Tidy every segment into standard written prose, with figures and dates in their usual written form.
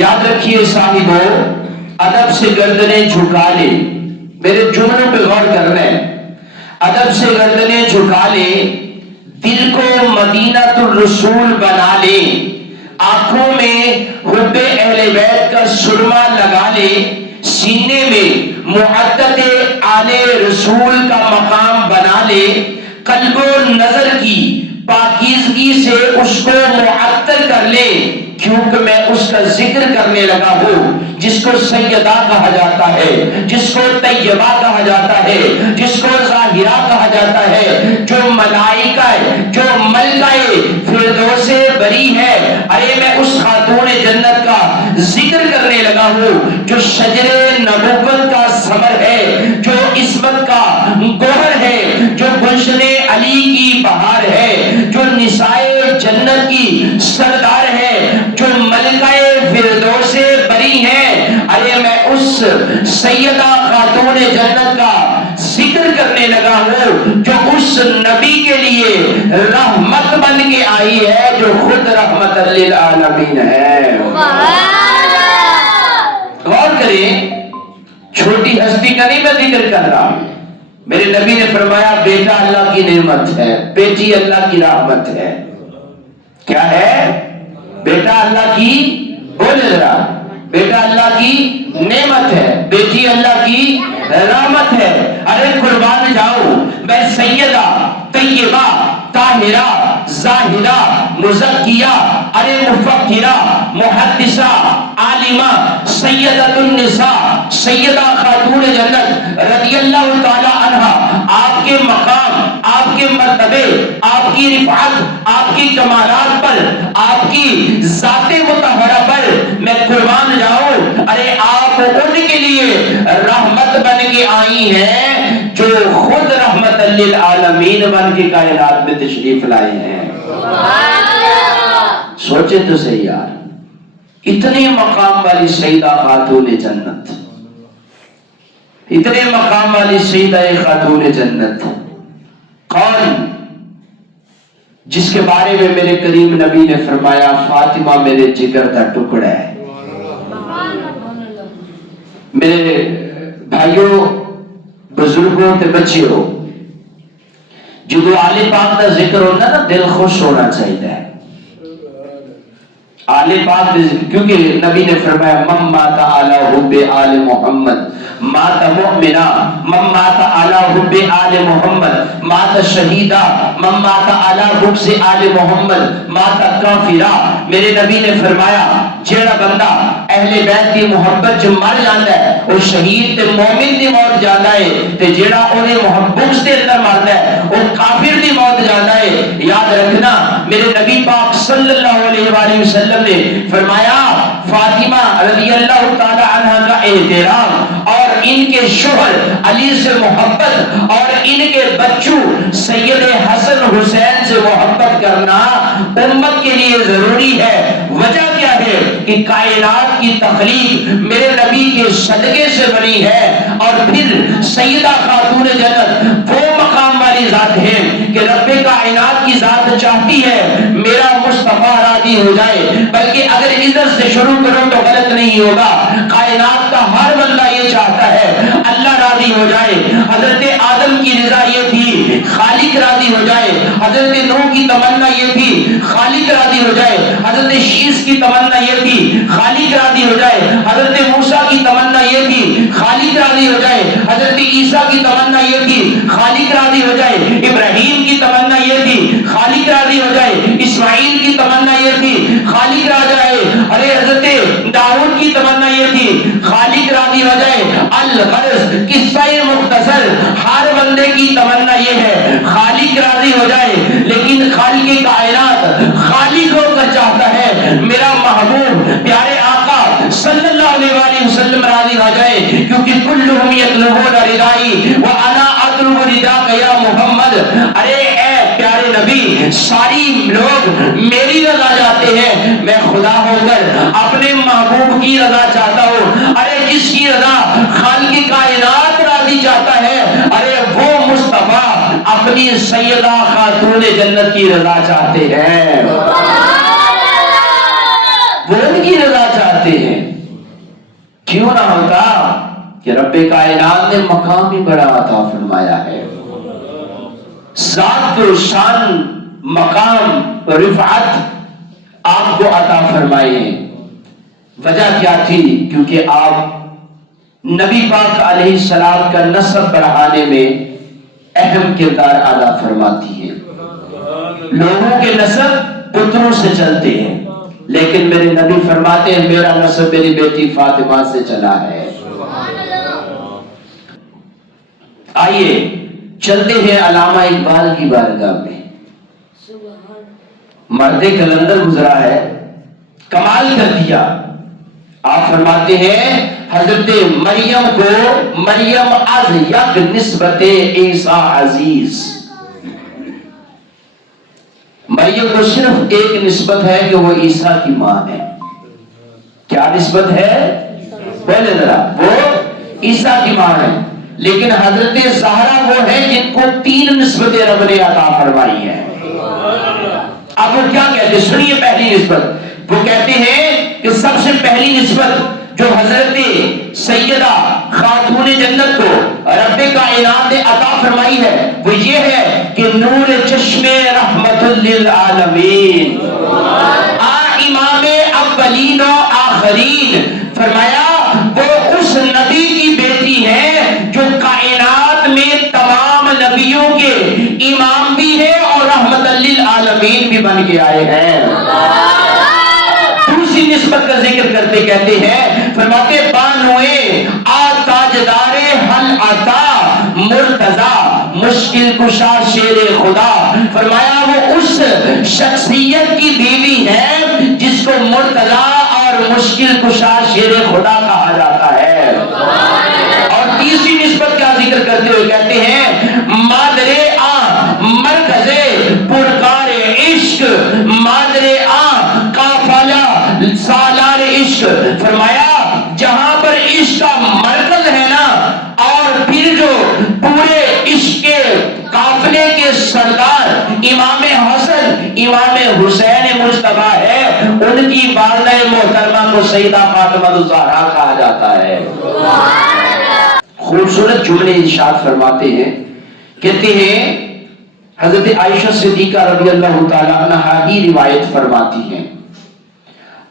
یاد رکھیے صاحبو، ادب سے گردنیں جھکا لے، میرے جملوں پہ غور کرنا ہے، ادب سے گردنیں جھکا لے، دل کو مدینہ الرسول بنا لے، آنکھوں میں حب اہل بیت کا سرما لگا لے، سینے میں محبت آل رسول کا مقام بنا لے، قلب و نظر کی پاکیزگی سے اس کو معطر کر لے، کیونکہ میں اس کا ذکر کرنے لگا ہوں جس کو سیدہ کہا جاتا ہے، جس کو طیبہ کہا جاتا ہے، جس کو ظاہرہ کہا جاتا ہے، جو ملائکہ جو ملکہ فردوس بری ہے۔ ارے میں اس خاتون جنت کا ذکر کرنے لگا ہوں جو شجر نبوت کا ثمر ہے، جو عصمت کا گوہر ہے، جو گلشن علی کی بہار ہے، جو نسائے جنت کی سردار ہے، جو ملکہ فردوس بری ہے۔ ارے میں اس سیدہ خاتون جنت کا ذکر کرنے لگا ہوں جو اس نبی کے لیے رحمت بن کے آئی ہے، جو خود رحمت للعالمین ہے۔ غور کریں، چھوٹی ہستی کا نہیں میں ذکر کر رہا ہوں۔ میرے نبی نے فرمایا بیٹا اللہ کی نعمت ہے، بیٹی اللہ کی رحمت ہے۔ کیا ہے؟ بیٹا اللہ کی، بولے ذرا، بیٹا اللہ کی نعمت ہے، بیٹی اللہ کی رحمت ہے۔ ارے قربان جاؤ، میں سیدہ طیبہ طاہرہ زاہدہ مزکیہ، ارے مفکرہ محدثہ عالمہ سیدۃ النساء سیدہ خاتون جنت رضی اللہ تعالی عنہ، آپ کے مقام، آپ کے مرتبے، آپ کی رفعت، آپ کی کمالات پر، آپ کی ذات مطہرہ پر میں قربان جاؤں۔ ارے آپ ان کے لیے رحمت بن کے آئی ہیں جو خود رحمت للعالمین بن کے کائنات میں تشریف لائے ہیں۔ سوچے تو صحیح یار، اتنے مقام والی سیدہ خاتون جنت، اتنے مقام والی سیدہ خاتون جنت کون؟ جس کے بارے میں میرے کریم نبی نے فرمایا فاطمہ میرے جگر کا ٹکڑا ہے۔ میرے بھائیوں، بزرگوں تے بچیوں، جدو آل پاک کا ذکر ہونا نا دل خوش ہونا چاہیے۔ آل پاک کا ذکر، کیونکہ نبی نے فرمایا من مات علی حب آل محمد مات مؤمنا، من مات علی حب آل محمد مات شہیدہ، من مات علی بغض آل محمد مات کافرہ۔ میرے نبی نے فرمایا جیڑا بندہ اہل بیت کی محبت جو مر جاتا ہے وہ شہید تے مومن دی موت جاتا ہے، تے جیڑا انہیں محبت دے اندر مرتا ہے وہ کافر دی موت جاتا ہے۔ یاد رکھنا میرے نبی پاک صلی اللہ علیہ وآلہ وسلم نے فرمایا فاطمہ رضی اللہ تعالی عنہ کا احترام اور ان کے شوہر علی سے محبت اور ان کے بچوں سید حسن حسین سے محبت کرنا امت کے لیے ضروری ہے۔ وجہ کیا ہے کہ کائنات کی تخلیق میرے نبی کے صدقے سے بنی ہے، اور پھر سیدہ خاتون جنت وہ مقام والی ذات ہے کہ رب کائنات کی ذات چاہتی ہے میرا مصطفیٰ راضی ہو جائے، بلکہ اگر ادھر سے شروع کرو تو غلط نہیں ہوگا۔ کائنات کا ہر بندہ یہ چاہتا ہے اللہ راضی ہو جائے۔ حضرت آدم کی رضا یہ تھی خالق راضی ہو جائے، حضرت نوح کی تمنا یہ تھی خالق راضی ہو جائے، حضرت شیس کی تمنا یہ تھی خالق راضی ہو جائے، حضرت موسیٰ کی تمنا یہ تھی خالق راضی ہو جائے، حضرت عیسیٰ کی تمنا یہ تھی خالق راضی ہو جائے، ابراہیم کی تمنا یہ تھی خالق راضی ہو جائے، اسماعیل کی تمنا یہ تھی خالق راضی ہو جائے، ارے حضرت داؤد کی تمنا یہ تھی خالق راضی ہو جائے۔ الغرض قصہ مختصر ہر بندے کی تمنا یہ ہے خالق راضی ہو جائے، لیکن خالق کائنات خالق ہو کر چاہتا ہے میرا محبوب پیارے آقا صلی اللہ علیہ وآلہ وسلم راضی ہو جائے، کیونکہ کلہم یطلبون رضائی وانا اطلب رضاک یا محمد۔ ارے اے پیارے نبی، ساری لوگ میری رضا چاہتے ہیں، میں خدا ہو کر اپنے محبوب کی رضا چاہتا ہوں۔ ارے جس کی رضا خالق کائنات راضی چاہتا ہے، ارے وہ مصطفیٰ اپنی سیدہ خاتون جنت کی رضا چاہتے ہیں، وہ ان کی رضا چاہتے جاتے ہیں. کیوں نہ ہوتا کہ رب کائنات نے مقام ہی بڑا عطا فرمایا ہے. ذات و شان، مقام، رفعت آپ کو عطا فرمائے ہیں. وجہ کیا تھی؟ کیونکہ آپ نبی پاک علیہ السلام کا نسب بڑھانے میں اہم کردار ادا فرماتی ہیں. لوگوں کے نسب پتروں سے چلتے ہیں، لیکن میرے نبی فرماتے ہیں میرا نسب میری بیٹی فاطمہ سے چلا ہے. آئیے چلتے ہیں علامہ اقبال کی بارگاہ میں. مرد کلندر گزرا ہے، کمال کر دیا. آپ فرماتے ہیں حضرت مریم کو مریم از یک نسبت عیسیٰ عزیز. مریم کو صرف ایک نسبت ہے کہ وہ عیسیٰ کی ماں ہے. کیا نسبت ہے؟ بولے ذرا. وہ عیسیٰ کی ماں ہے. لیکن حضرت زہرا وہ ہے جن کو 3 نسبتیں رب نے عطا فرمائی ہیں. اب وہ کیا کہتے ہیں؟ سنیے پہلی نسبت. وہ کہتے ہیں کہ سب سے پہلی نسبت جو حضرت سیدہ خاتون جنت کو رب کائنات نے عطا فرمائی ہے وہ یہ ہے کہ نور چشم رحمت للعالمین، امام اولین و آخرین. فرمایا وہ اس نبی کی بیٹی ہے جو کائنات میں تمام نبیوں کے امام بھی ہے اور رحمت للعالمین بھی بن کے آئے ہیں. دوسری نسبت کا ذکر کرتے کہتے ہیں، فرماتے بانوئے تاجدار حل عطا مرتضی مشکل کشا شیر خدا. فرمایا وہ اس شخصیت کی بیوی ہے جس کو مرتضی اور مشکل کشا شیر خدا کہا جاتا ہے. اور تیسری نسبت کا ذکر کرتے ہوئے کہتے ہیں مادر مرکز پرکار عشق، مادر قافلہ سالار عشق. فرمایا جہاں پر عشق کا مرکز ہے نا، اور پھر جو پورے عشق کے قافلے کے سردار امام حسن امام حسین مجتبیٰ ہے، ان کی والدہ محترمہ کو سیدہ فاطمہ الزہرا کہا جاتا ہے. خوبصورت جملے ارشاد فرماتے ہیں. کہتے ہیں حضرت عائشہ صدیقہ رضی اللہ تعالی عنہا ہی روایت فرماتی ہیں.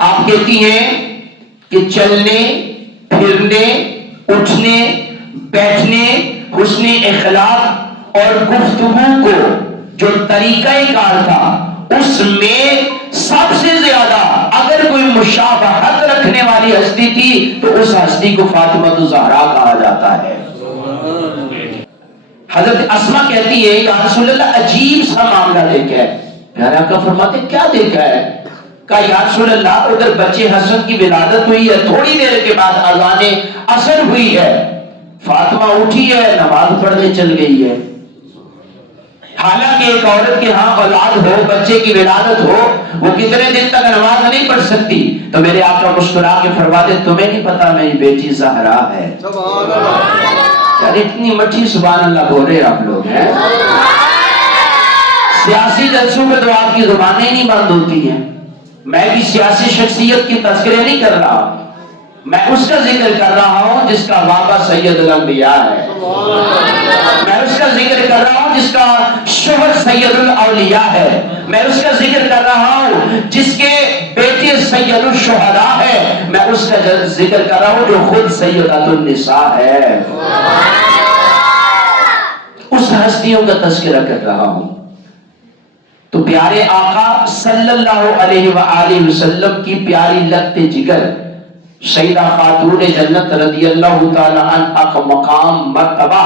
آپ کہتی ہیں کہ چلنے پھرنے اٹھنے بیٹھنے حسن اخلاق اور گفتگو کو جو طریقہ کار تھا اس میں سب سے زیادہ اگر کوئی مشابہت رکھنے والی ہستی تھی تو اس ہستی کو فاطمہ الزہرا کہا جاتا ہے. حضرت اسما کہتی ہے یا رسول اللہ عجیب سا معاملہ دیکھا ہے. پیارے آقا فرماتے کیا دیکھا ہے؟ کہا یا رسول اللہ ادھر بچے حسن کی ولادت ہوئی ہے، تھوڑی دیر کے بعد اذان عصر ہوئی ہے، فاطمہ اٹھی ہے نماز پڑھنے چل گئی ہے. حالانکہ ایک عورت کے ہاں اولاد ہو، بچے کی ولادت ہو، وہ کتنے دن تک نماز نہیں پڑھ سکتی. تو میرے آقا مسکرا کے فرماتے تمہیں نہیں پتا میری بیٹی زہرا ہے. یار اتنی مٹھی سبحان اللہ بول رہے آپ لوگ ہیں. سیاسی جلسوں میں تو آپ کی زبانیں نہیں بند ہوتی ہیں. میں بھی سیاسی شخصیت کی تذکرے نہیں کر رہا، میں اس کا ذکر کر رہا ہوں جس کا بابا سید الانبیاء ہے. میں اس کا ذکر کر رہا ہوں جس کا شوہر سید الاولیاء ہے. میں اس کا ذکر کر رہا ہوں جس کے بیٹے سید الشہداء ہے. میں اس کا ذکر کر رہا ہوں جو خود سیدۃ النساء ہے. اس ہستیوں کا تذکرہ کر رہا ہوں. تو پیارے آقا صلی اللہ علیہ وآلہ وسلم کی پیاری لگت جگر سیدہ خاتون جنت رضی اللہ تعالی عنہا کا مقام مرتبہ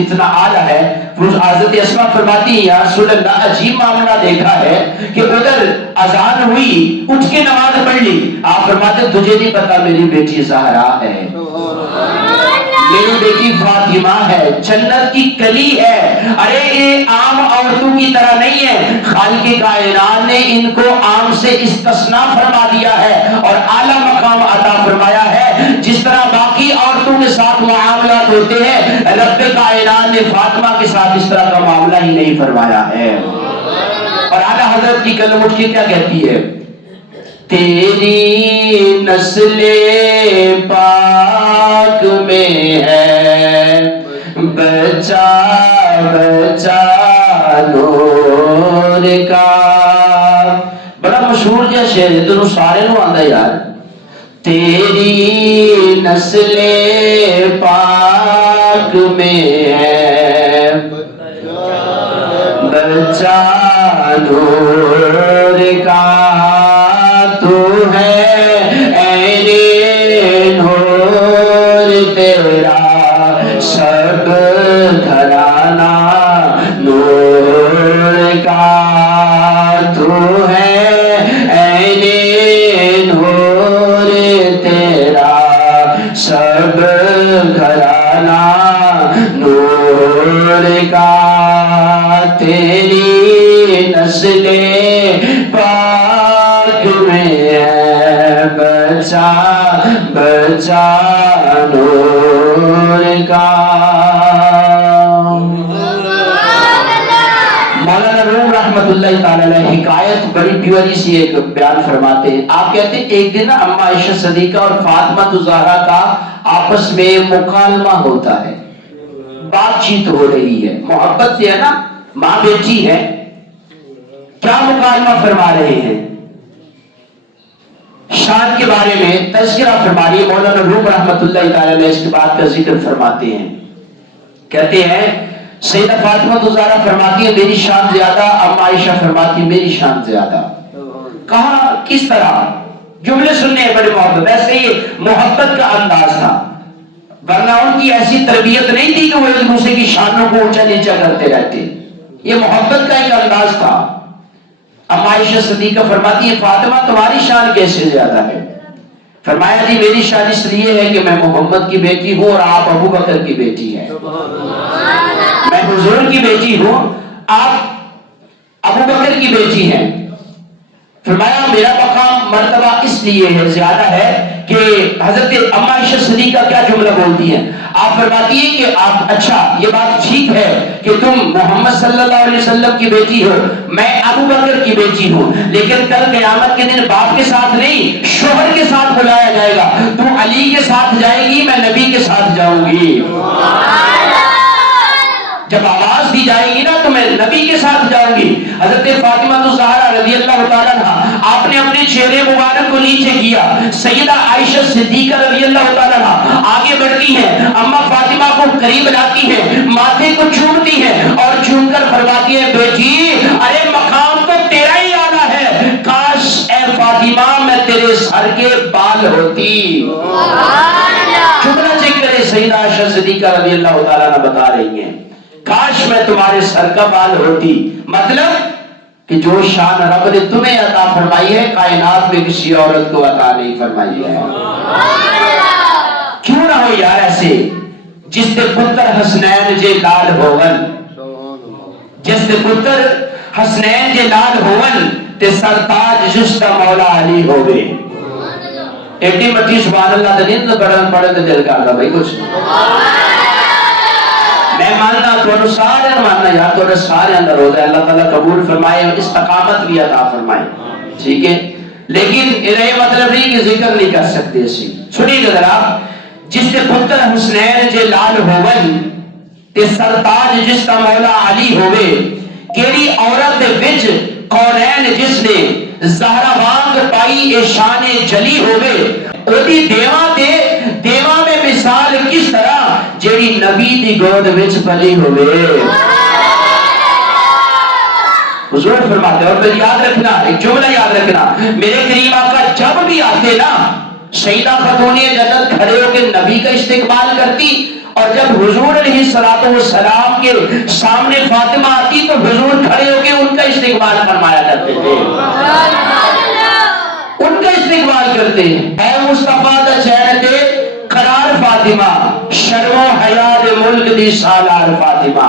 اتنا اعلیٰ ہے. حضرت اسماء فرماتی ہیں یا رسول اللہ عجیب معاملہ دیکھا ہے کہ ادھر اذان ہوئی اٹھ کے نماز پڑھ لی. آپ فرماتے تجھے نہیں پتا میری بیٹی زہرا ہے، میری بیٹی فاطمہ ہے، جنت کی کلی ہے. ارے یہ عام عورتوں کی طرح نہیں ہے، خالق کائنات نے ان کو عام سے استثناء فرما دیا ہے اور اعلیٰ مقام عطا فرمایا ہے. جس طرح باقی عورتوں کے ساتھ معاملات ہوتے ہیں رب کائنات نے فاطمہ کے ساتھ اس طرح کا معاملہ ہی نہیں فرمایا ہے. اور اعلیٰ حضرت کی کلم اٹھ کے کیا کہتی ہے؟ تیری نسل پاک میں ہے بچا بچا نور کا. بڑا مشہور جا شعر ہے، تینوں سارے نو آندا یار. تیری نسل پاک میں ہے بچا نور کا. تو ہے عین نور تیرا سب گھرانہ نور کا. تو ہے عین نور تیرا سب گھرانہ نور کا. تیری نسل پاک میں ہے بچا بچا نور کا. مولانا روم رحمت اللہ تعالی علیہ حکایت بڑی پیوری سی ایک بیان فرماتے ہیں. آپ کہتے ہیں ایک دن اما عائشہ صدیقہ اور فاطمہ الزہرا کا آپس میں مکالمہ ہوتا ہے، بات چیت ہو رہی ہے، محبت سے ہے نا، ماں بیٹی ہے. کیا مکالمہ فرما رہے ہیں؟ شان کے بارے میں تذکرہ فرما رہی ہے. مولانا روم رحمت اللہ تعالی علیہ اس کے بات کا ذکر فرماتے ہیں. کہتے ہیں سیدہ فاطمہ الزہرا فرماتی ہے میری شان زیادہ، اما عائشہ فرماتی ہے میری شان زیادہ. کہا کس طرح؟ جملے سننے ہیں بڑے محبت. ایسے یہ محبت کا انداز تھا، ورنہ ان کی ایسی تربیت نہیں تھی کہ وہ ایک دوسرے کی شانوں کو اونچا نیچا کرتے رہتے. یہ محبت کا ایک انداز تھا. اما عائشہ صدیقہ فرماتی ہے فاطمہ تمہاری شان کیسے زیادہ ہے؟ فرمایا جی میری شان اس لیے ہے کہ میں محمد کی بیٹی ہوں اور آپ ابو بکر کی بیٹی ہیں. میں حضور کی بیٹی ہوں، آپ ابو بکر کی بیٹی ہیں. فرمایا میرا مقام مرتبہ اس لیے ہے زیادہ ہے کہ حضرت اما عائشہ صدیقہ کیا جملہ بولتی ہیں. آپ فرماتی ہیں کہ آپ اچھا یہ بات ٹھیک ہے کہ تم محمد صلی اللہ علیہ وسلم کی بیٹی ہو، میں ابو بکر کی بیٹی ہوں، لیکن کل قیامت کے دن باپ کے ساتھ نہیں شوہر کے ساتھ بلایا جائے گا. تم علی کے ساتھ جائے گی، میں نبی کے ساتھ جاؤں گی. جب آواز دی جائے گی نا تو میں نبی کے ساتھ جاؤں گی. حضرت فاطمہ الزہرا رضی اللہ تعالیٰ عنہ آپ نے اپنے چہرے مبارک کو نیچے کیا. سیدہ عائشہ صدیقہ رضی اللہ تعالیٰ عنہ آگے بڑھتی ہیں، اما فاطمہ کو قریب لاتی ہیں، ماتھے کو چومتی ہیں اور چوم کر فرماتی ہیں بیٹی ارے مقام تو تیرا ہی آنا ہے، کاش اے فاطمہ میں تیرے سر کے بال ہوتی. جملہ چیک کرے سیدہ عائشہ صدیقہ رضی اللہ تعالیٰ عنہ بتا رہی ہیں کاش میں تمہارے سر کا بال ہوتی. مطلب کہ جو شان رب نے تمہیں عطا فرمائی ہے کائنات میں کسی عورت کو عطا نہیں فرمائی ہے. کیوں نہ ہو یار ایسے جس دے پتر حسنین جے لال ہوون، جس دے پتر حسنین جے لال ہوون تے سرتاج جستا مولا علی ہوئے. ایڈی مٹی سبحان اللہ دنین تو بڑھن پڑھن تے دل کردا بھائی کچھ میں ماننا تو سارے ماننا یار تو سارے اندر ہوتا ہے. اللہ تعالیٰ قبول فرمائے اور استقامت بھی عطا فرمائے. ٹھیک ہے لیکن یہ مطلب نہیں کہ ذکر نہیں کر سکتے. اسی سنیے ذرا جس کے پتر حسنین جے لال ہوون تے سرتاج جس کا مولا علی ہوئے. کیڑی عورت دے وچ کونین جس نے زہرا وانگ پائی اے شان جلی ہوئے. اودی دیواں میں مثال کس طرح جیڑی نبی دی گود وچ پلی ہوئے. حضور فرماتے ہیں اور پھر یاد رکھنا ایک جملہ یاد رکھنا میرے کریم آقا جب بھی آتے نا سیدہ خاتون جنت کھڑے ہو کے نبی کا استقبال کرتی اور جب حضور علیہ السلام کے سامنے فاطمہ آتی تو حضور کھڑے ہو کے ان کا استقبال فرمایا کرتے تھے. ان کا استقبال کرتے اے مصطفیٰ دا چین تے قرار فاطمہ شرم و حیا دے ملک دی سالار فاطمہ.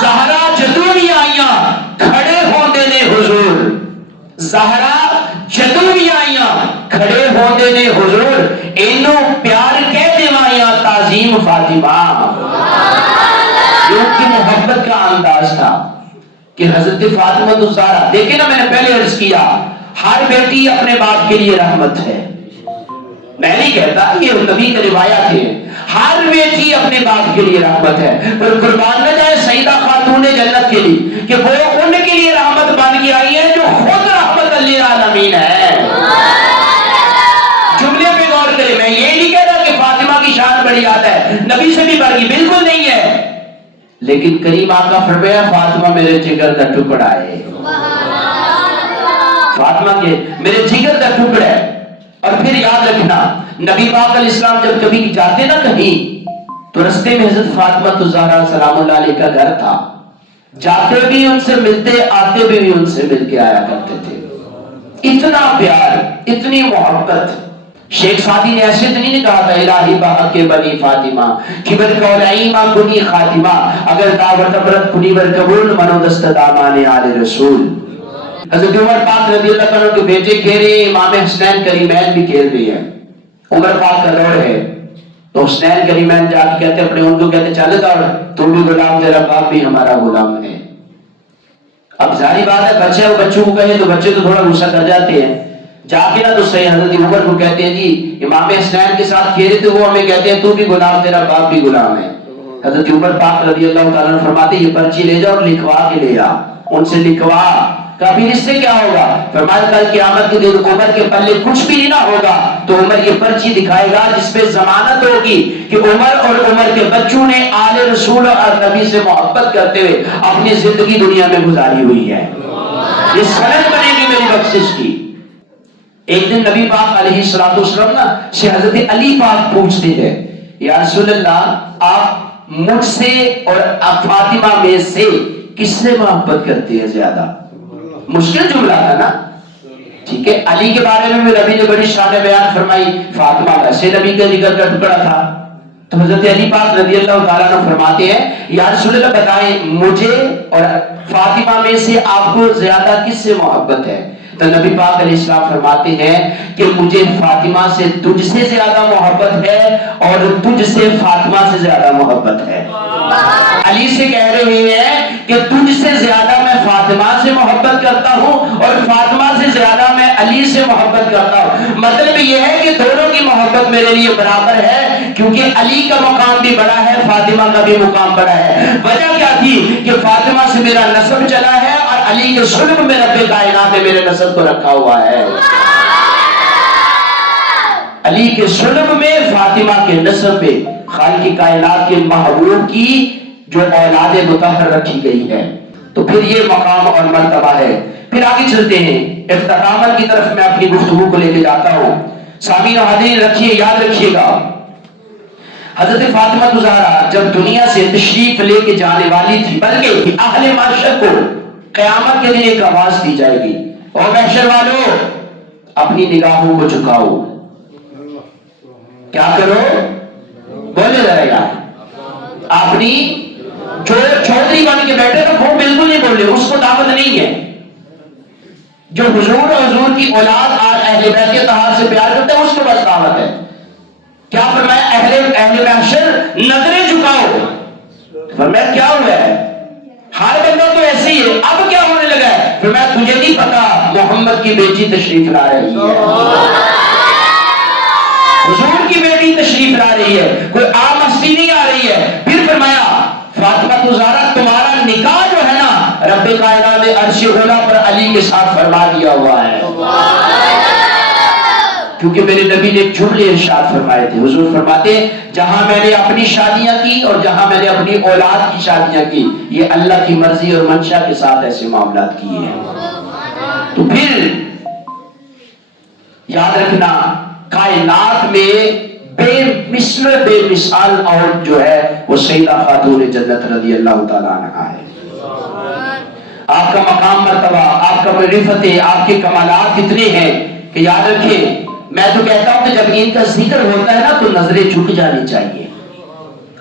زہرا جدوں بھی آئیاں کھڑے ہوندے نے حضور. زہرا جدوں بھی آئیاں کھڑے ہوندے نے حضور. اینو پیار کہہ دیوائیاں تعظیم فاطمہ. یہ کی محبت کا انداز تھا کہ حضرت فاطمہ الزہرا دیکھیں نا میں نے پہلے عرض کیا ہر بیٹی اپنے باپ کے لیے رحمت ہے. میں نہیں کہتا، یہ نبی کی روایات ہے. ہر بیٹی اپنے باپ کے لیے رحمت ہے. پر قربان نہ جائے سیدہ خاتون جنت کے لیے کہ وہ ان کے لیے رحمت بن کے آئی ہے جو خود رحمت للعالمین ہے. جملے پہ غور کریں. میں یہ نہیں کہہ رہا کہ فاطمہ کی شان بڑی یاد ہے، نبی سے بھی بڑھ گئی، بالکل نہیں ہے. لیکن کریم آقا فرمایا فاطمہ میرے جگر کا ٹکڑا ہے. فاطمہ کے میرے جگر کا ٹکڑا ہے. اور پھر یاد رکھنا نبی پاک علیہ السلام جب کبھی جاتے نا کہیں تو رستے میں حضرت فاطمہ الزہرا سلام اللہ علیہ کا گھر تھا. جاتے بھی ان سے ملتے، آتے بھی ان سے مل کے آیا کرتے تھے. اتنا پیار، اتنی محبت. شیخ سعدی نے ایسے تو نہیں کہا تھا الہی بحق کے بنی فاطمہ کبر کولائیما کنی خاتمہ اگر دعوت برت کنی بر قبول منو دست دامان آل رسول. حضرت عمر پاک رضی اللہ عنہ کے بیٹے کہہ رہے ہیں امام حسنین کریمین بھی کہہ رہے ہیں. عمر پاک کا دور ہے تو حسنین کریمین جا کے کہتے اپنے ان کو کہتے چلے دوڑ تو بھی غلام، تیرا باپ بھی ہمارا غلام ہے. اب ظاہری بات ہے بچے اور بچوں کو کہے تو بچے تو تھوڑا غصہ کر جاتے ہیں. جا کے نا تو صحیح حضرت عمر کو کہتے ہیں جی امام حسنین کے ساتھ کہہ رہے تھے وہ ہمیں کہتے ہیں تو بھی غلام، تیرا باپ بھی غلام ہے. حضرت عمر پاک رضی اللہ تعالیٰ عنہ فرماتے یہ پرچی لے جا اور لکھوا کے لے آ. ان سے لکھوا. کبھی اس سے کیا ہوگا؟ فرمایا کل قیامت کے دن عمر کے پلے کچھ بھی نہ ہوگا تو عمر یہ پرچی دکھائے گا جس پہ ضمانت ہوگی کہ عمر اور عمر کے بچوں نے آل رسول اور نبی سے محبت کرتے ہوئے اپنی زندگی دنیا میں گزاری ہوئی ہے. یہ سند بنے گی میری بخشش کی. ایک دن نبی پاک علیہ الصلوۃ والسلام نا سے حضرت علی پاک پوچھتے ہیں یا رسول اللہ آپ مجھ سے اور فاطمہ میں سے کس سے محبت کرتے ہیں زیادہ؟ مشکل جملہ تھا نا. ٹھیک ہے علی کے بارے میں نبی نے بڑی شان بیان فرمائی، فاطمہ ویسے نبی کے جگر کا ٹکڑا تھا. تو حضرت علی پاک رضی اللہ تعالیٰ عنہ فرماتے ہیں یا رسول اللہ بتائیں مجھے اور فاطمہ میں سے آپ کو زیادہ کس سے محبت ہے؟ تو نبی پاک علیہ السلام فرماتے ہیں کہ مجھے فاطمہ سے تجھ سے زیادہ محبت ہے اور تجھ سے فاطمہ سے زیادہ محبت ہے. علی سے کہہ رہے ہیں کہ تجھ سے زیادہ میں فاطمہ سے محبت کرتا ہوں اور فاطمہ سے زیادہ میں علی سے محبت کرتا ہوں. مطلب یہ ہے کہ دونوں کی محبت میرے لیے برابر ہے کیونکہ علی کا مقام بھی بڑا ہے، فاطمہ کا بھی مقام بڑا ہے. وجہ کیا تھی کہ فاطمہ سے میرا نسب چلا ہے اور علی کے صلب میں رب کائنات نے میرے نسب کو رکھا ہوا ہے. علی کے صلب میں فاطمہ کے نسب میں خالق کائنات کے محبوب کی جو اولاد مطہر رکھی گئی ہے. تو پھر یہ مقام اور مرتبہ ہے. پھر آگے چلتے ہیں اختتام کی طرف. میں اپنی گفتگو کو لے کے جاتا ہوں. سامعین و حاضرین رکھیے، یاد رکھیے گا حضرت فاطمہ الزہرا جب دنیا سے تشریف لے کے جانے والی تھی بلکہ اہل محشر کو قیامت کے دن ایک آواز دی جائے گی اور محشر والوں اپنی نگاہوں کو جھکاؤ. کیا کرو؟ بولے جائے گا اپنی جو چودھری بن کے بیٹھے نا وہ بالکل نہیں بول رہے، اس کو دعوت نہیں ہے. جو حضور اور حضور کی اولاد آج اہل بیت طاہر سے پیار کرتے ہیں اس کو بس دعوت ہے. کیا فرمایا؟ اہل محشر نظریں جھکاؤ. فرمایا کیا ہوا ہے؟ ہر بندہ تو ایسے ہی ہے، اب کیا ہونے لگا ہے؟ فرمایا تجھے نہیں پتا محمد کی بیٹی تشریف لا رہی ہے، حضور کی بیٹی تشریف لا رہی ہے، کوئی عام ہستی نہیں آ رہی ہے. پھر فرمایا فاطمہ الزہرا تمہارا نکاح جو ہے نا رب کائنات نے عرش اولا پر علی کے ساتھ فرما دیا ہوا ہے. کیونکہ میرے نبی نے ایک جملے ارشاد فرمائے تھے. حضور فرماتے جہاں میں نے اپنی شادیاں کی اور جہاں میں نے اپنی اولاد کی شادیاں کی یہ اللہ کی مرضی اور منشا کے ساتھ ایسے معاملات کیے ہیں. تو پھر یاد رکھنا کائنات میں بے مثل بے مثال اور جو ہے وہ سیدہ خاتون جنت رضی اللہ تعالیٰ عنہا ہے. آپ کا مقام مرتبہ، آپ کا معرفت، آپ کے کمالات کتنے ہیں کہ یاد رکھیں. میں تو کہتا ہوں کہ جب ان کا ذکر ہوتا ہے نا تو نظریں جھک جانی چاہیے.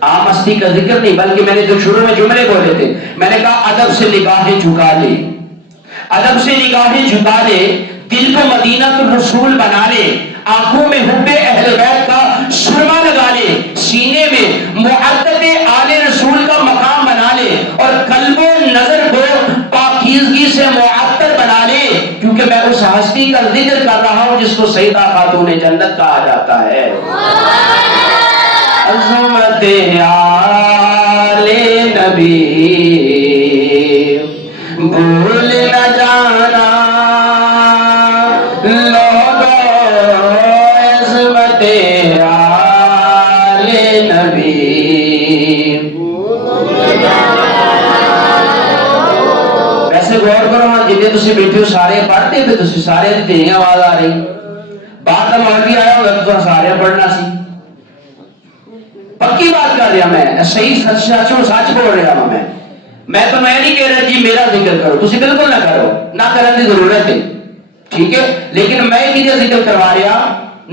عام ہستی کا ذکر نہیں بلکہ میں نے جو شروع میں جملے بولے تھے میں نے کہا ادب سے نگاہیں جھکا لے، ادب سے نگاہیں جھکا لے، دل کو مدینہ الرسول بنا لے، آنکھوں میں حب اہل بیت کا سرما لگا لے، سینے میں محبت آل رسول کا مقام بنا لے اور قلب و نظر کو پاکیزگی سے معطر بنا لے. کیونکہ میں اس ہستی کو سیدہ خاتون جنت کہا جاتا ہے۔ عظمت آل نبی بھول نہ جانا لوگو، عظمت آل نبی۔ ویسے غور کرو ہاں جتنے تسی بیٹھے ہو سارے پڑھتے پہ تسی سارے تیری آواز آ رہی، بات کا مولوی آیا ہوگا تو سارے پڑھنا سی، پکی بات کر رہا میں، صحیح سچ بول رہا ہوں میں تو میں نہیں کہہ رہا جی میرا ذکر کرو، تسی بالکل نہ کرو، نہ کرنے کی ضرورت ہے، ٹھیک ہے، لیکن میں کیا ذکر کروا رہا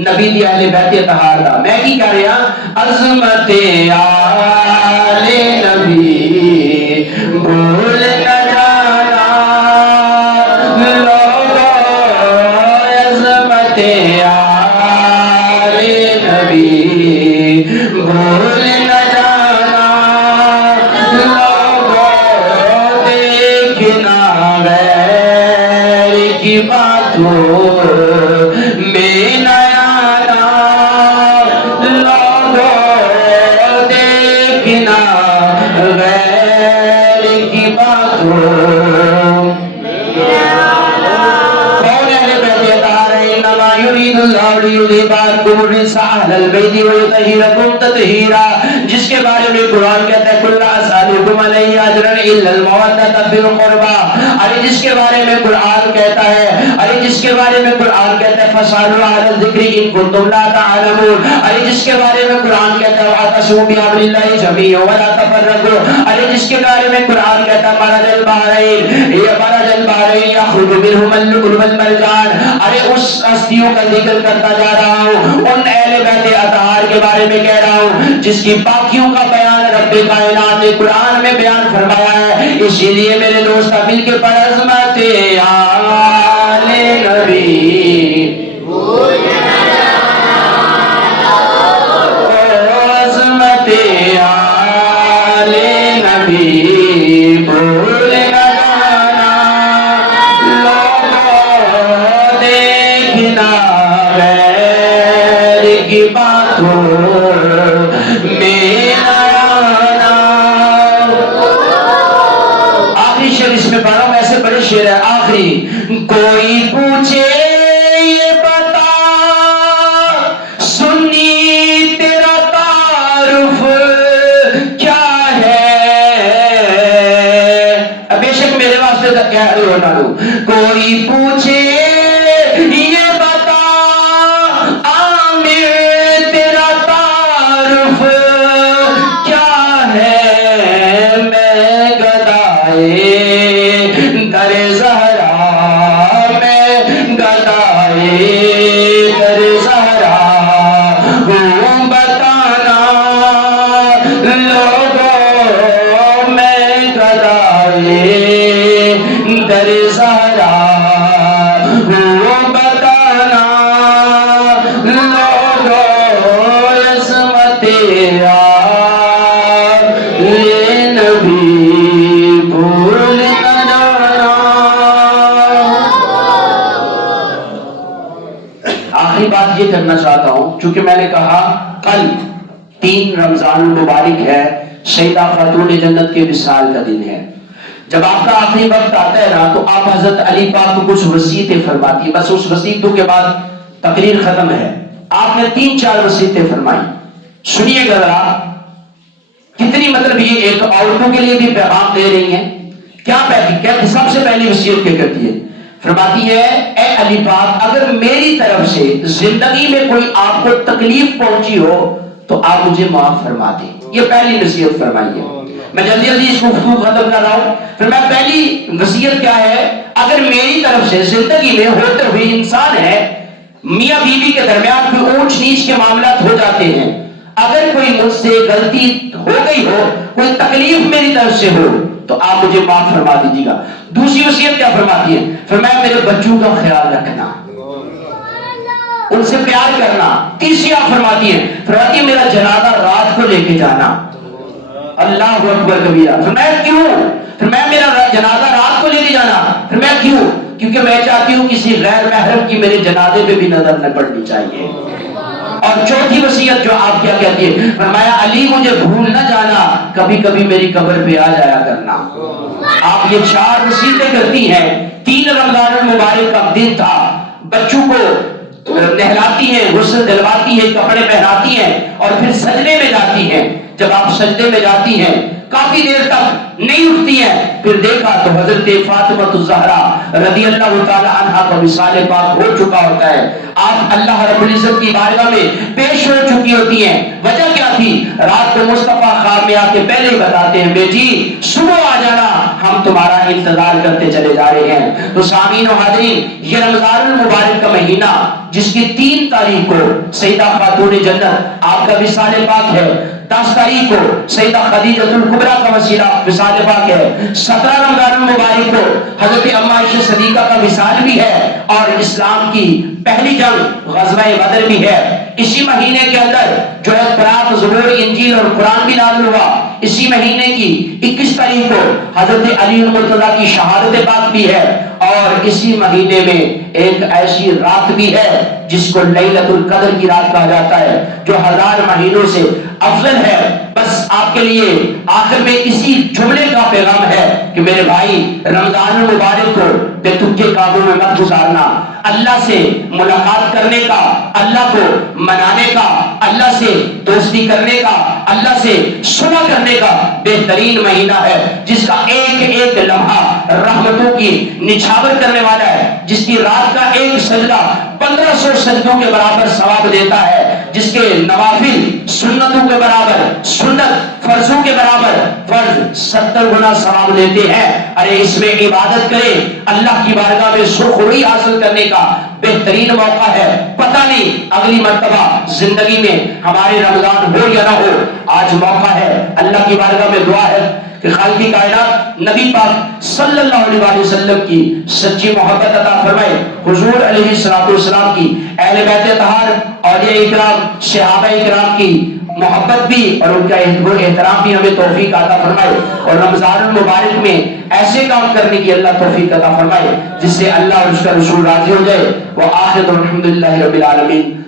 نبی دی اہل بیت اطہار دا، میں کی کر رہا عظمت آل نبی بھول نہ جانا لوگو، عظمت آل نبی بھول نہ جانا لوگو، دیکھنا غیر کی باتوں میں نہ آنا لوگو، دیکھنا غیر کی باتوں جس کے بارے میں قرآن کہتا ہے کل اسألکم علیہ اجرا الا المودۃ فی القربى، ارے جس کے بارے میں قرآن کہتا ہے، ارے جس کے بارے میں قرآن کہتا ہے فاسألوا اہل الذکر ان کنتم لا تعلمون، ارے جس کے بارے میں قرآن کہتا ہے واعتصموا بحبل اللہ جميعا ولا تفرقوا، ارے جس کے بارے میں قرآن کہتا ہے مرج البحرین یخرج منہما اللؤلؤ والمرجان، ارے اس ہستیوں کا ذکر کرتا جا رہا ہوں، ان اہل بیت اطہار کے بارے میں کہہ رہا ہوں جس کی باقیوں کا بیان رب کائنات نے قرآن میں بیان فرمایا ہے۔ اسی لیے میرے دوست مل کے پڑھ عظمت آل نبی عظمت آل نبی بھول نہ جانا لوگو، دیکھنا غیر کی باتوں میں نہ آنا۔ آخری شعر اس میں پڑھا ہوں، ایسے بڑے شعر ہے آخری، کوئی پوچھے یہ بتا سنی تیرا تعارف کیا ہے، بے شک میرے واسطے تک کیا ہے، کوئی پوچھے یہ بتا عامر تیرا تعارف کیا ہے، میں گدائے در زہرا، میں گدائے در زہرا ہوں، بتانا لوگو میں گدائے در زہرا ہوں، بتانا لوگو عظمت آل نبی بھول نہ جانا۔ آخری بات یہ کرنا چاہتا ہوں، چونکہ میں نے کہا کل 3 رمضان المبارک ہے، سیدہ خاتون جنت کے وصال کا دن ہے، جب آپ کا آخری وقت آتا ہے نا تو آپ حضرت علی پاک کو کچھ وصیتیں فرماتی ہیں، بس اس وصیتوں کے بعد تقریر ختم ہے، آپ نے 3-4 وصیتیں فرمائی، سنیے گا کتنی مطلب یہ ایک عورتوں کے لیے بھی پیغام دے رہی ہیں، کیا کہتی، سب سے پہلی وصیت کیا کرتی ہے، فرماتی ہے اے علی پاک اگر میری طرف سے زندگی میں کوئی آپ کو تکلیف پہنچی ہو تو آپ مجھے معاف فرما دیں، یہ پہلی نصیحت فرمائی ہے۔ میں جلدی جلدی اس گفتگو ختم کر رہا ہوں، پھر میں پہلی نصیحت کیا ہے، اگر میری طرف سے زندگی میں ہوتے ہوئے انسان ہے، میاں بیوی کے درمیان کوئی اونچ نیچ کے معاملات ہو جاتے ہیں، اگر کوئی مجھ سے غلطی ہو گئی ہو، کوئی تکلیف میری طرف سے ہو تو آپ مجھے معاف فرما دیجیے گا۔ دوسری وصیت کیا فرماتی ہے، فرمایا میرے بچوں کا خیال رکھنا، ان سے پیار کرنا۔ تیسری آپ فرماتی ہے، فرماتی ہے میرا جنازہ رات کو لے کے جانا۔ اللہ اکبر کبیرہ۔ فرمایا کیوں؟ فرمایا میرا جنازہ رات کو لے کے جانا۔ فرمایا کیوں؟ کیونکہ میں چاہتی ہوں کسی غیر محرم کی میرے جنازے پہ بھی نظر نہ پڑنی چاہیے۔ اور چوتھی وصیت جو آپ کیا کہتی ہے، فرمایا علی مجھے بھول نہ جانا، کبھی کبھی میری قبر پہ آ جایا کرنا۔ آپ یہ 4 وصیتیں کرتی ہیں۔ 3 رمضان المبارک کا دن تھا، بچوں کو نہلاتی ہیں، غسل دلواتی ہیں، کپڑے پہناتی ہیں اور پھر سجدے میں جاتی ہیں۔ جب آپ سجدے میں جاتی ہیں کافی دیر تک نہیں اٹھتی ہیں، پھر دیکھا تو حضرت فاطمہ الزہرا رضی اللہ تعالی عنہا کا وصال پاک ہو چکا ہوتا ہے۔ آپ اللہ رب العزت کی بارگاہ میں پیش ہو چکی ہوتی ہیں۔ وجہ کیا تھی؟ رات کو مصطفیٰ خواب میں آ کے پہلے ہی بتاتے ہیں بیٹی صبح آ جانا، ہم تمہارا انتظار کرتے چلے جا رہے ہیں۔ تو سامعین و حاضرین، یہ رمضان المبارک کا مہینہ جس کی 3 تاریخ کو سیدہ خاتون جنت آپ کا وصال پاک ہے، 10 تاریخ کو سیدہ خدیجہ الکبریٰ کا وصال پاک ہے، 17 رمضان المبارک کو حضرت اما عائشہ صدیقہ کا وصال بھی ہے، اور اسلام کی پہلی جنگ غزوہ بدر بھی ہے۔ اسی مہینے کے اندر جو ہے قرآن، زبور، انجیل اور قرآن بھی نازل ہوا۔ اسی مہینے کی 21 تاریخ کو حضرت علی المرتضیٰ کی شہادت پاک بھی ہے، اور اسی مہینے میں ایک ایسی رات بھی ہے جس کو لیلۃ القدر کی رات کہا جاتا ہے، جو 1000 مہینوں سے افضل ہے۔ بس آپ کے لیے آخر میں اسی جملے کا پیغام ہے کہ میرے بھائی رمضان المبارک کو بے تکے کاموں میں مت گزارنا۔ اللہ سے ملاقات کرنے کا، اللہ کو منانے کا، اللہ سے دوستی کرنے کا، اللہ سے صلح کرنے کا بہترین مہینہ ہے، جس کا ایک ایک لمحہ رحمتوں کی نچھاور کرنے والا ہے، جس کی رات کا ایک سجدہ 1500 سجدوں کے برابر ثواب دیتا ہے، جس کے نوافل سنتوں کے برابر، سنت فرضوں کے برابر، فرض 70 گنا ثواب دیتے ہیں۔ ارے اس میں عبادت کرے، اللہ کی بارگاہ میں سرخروئی حاصل کرنے کا بہترین موقع ہے۔ پتہ نہیں اگلی مرتبہ زندگی میں ہمارے رمضان ہو یا نہ ہو، آج موقع ہے۔ اللہ کی بارگاہ میں دعا ہے کہ خالق کائنات نبی پاک صلی اللہ علیہ وسلم کی سچی محبت عطا فرمائے، حضور علیہ السلام کی، اہل بیت اطہار، اولیاء اکرام، صحابہ اکرام کی محبت بھی اور ان کا احترام بھی ہمیں توفیق عطا فرمائے، اور رمضان المبارک میں ایسے کام کرنے کی اللہ توفیق عطا فرمائے جس سے اللہ اور اس کا رسول راضی ہو جائے۔ وآخر الحمدللہ رب العالمین۔